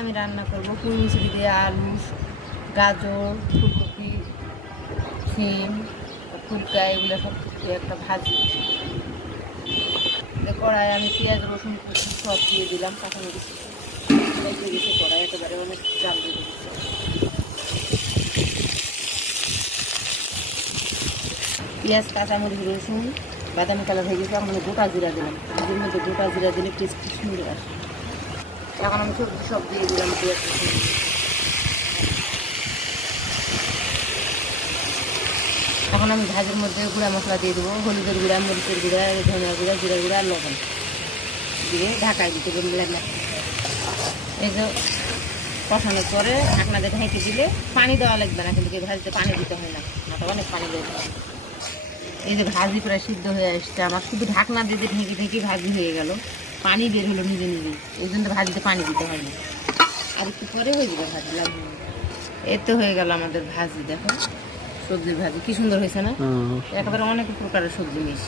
আমি রান্না করবো পুঁই মুসুরি দিয়ে আলু, গাজর, ফুলকপি, সিম, ফুলকা এগুলো সব দিয়ে একটা ভাজি। কড়াই আমি পেঁয়াজ রসুন কুচি সব দিয়ে দিলাম, কাঁচামরিচ দিয়ে দিচ্ছে কড়াই একেবারে অনেক জাল দিয়ে দিচ্ছে। পেঁয়াজ কাঁচামরিচ রসুন বাদামি কালার হয়ে গেছে, এখন গোটা জিরা দিলাম। এর মধ্যে গোটা জিরা দিলে টেস্ট সুন্দর আসে। এখন আমি সবজি সব দিয়ে দিলাম পেঁয়াজ রসুন। এখন আমি ভাজের মধ্যে গুঁড়া মশলা দিয়ে দেবো, হলুদের গুঁড়া, মরিচের গুঁড়া, ধনিয়া গুঁড়া, জিরা গুঁড়া আর লবণ দিয়ে ঢাকায় দিতে বললাম। এই যে কষানোর পরে ঢাকনা দিয়ে ঢেকে দিলে পানি দেওয়া লাগবে না, কিন্তু ভাজিতে পানি দিতে হয় না, অনেক পানি দেবে। এই যে ভাজি প্রায় সিদ্ধ হয়ে আসছে আমার, শুধু ঢাকনা দিয়ে ঢেকে ঢেকে ভাজি হয়ে গেল, পানি বের হলো নিজে নিজে। এই জন্য ভাজিতে পানি দিতে হয় না, আর একটু পরে হয়ে যাবে ভাজি লাগবে। এই তো হয়ে গেল আমাদের ভাজি। দেখো সবজির ভাজি কি সুন্দর হয়েছে না, একেবারে অনেক প্রকারের সবজি মিশ।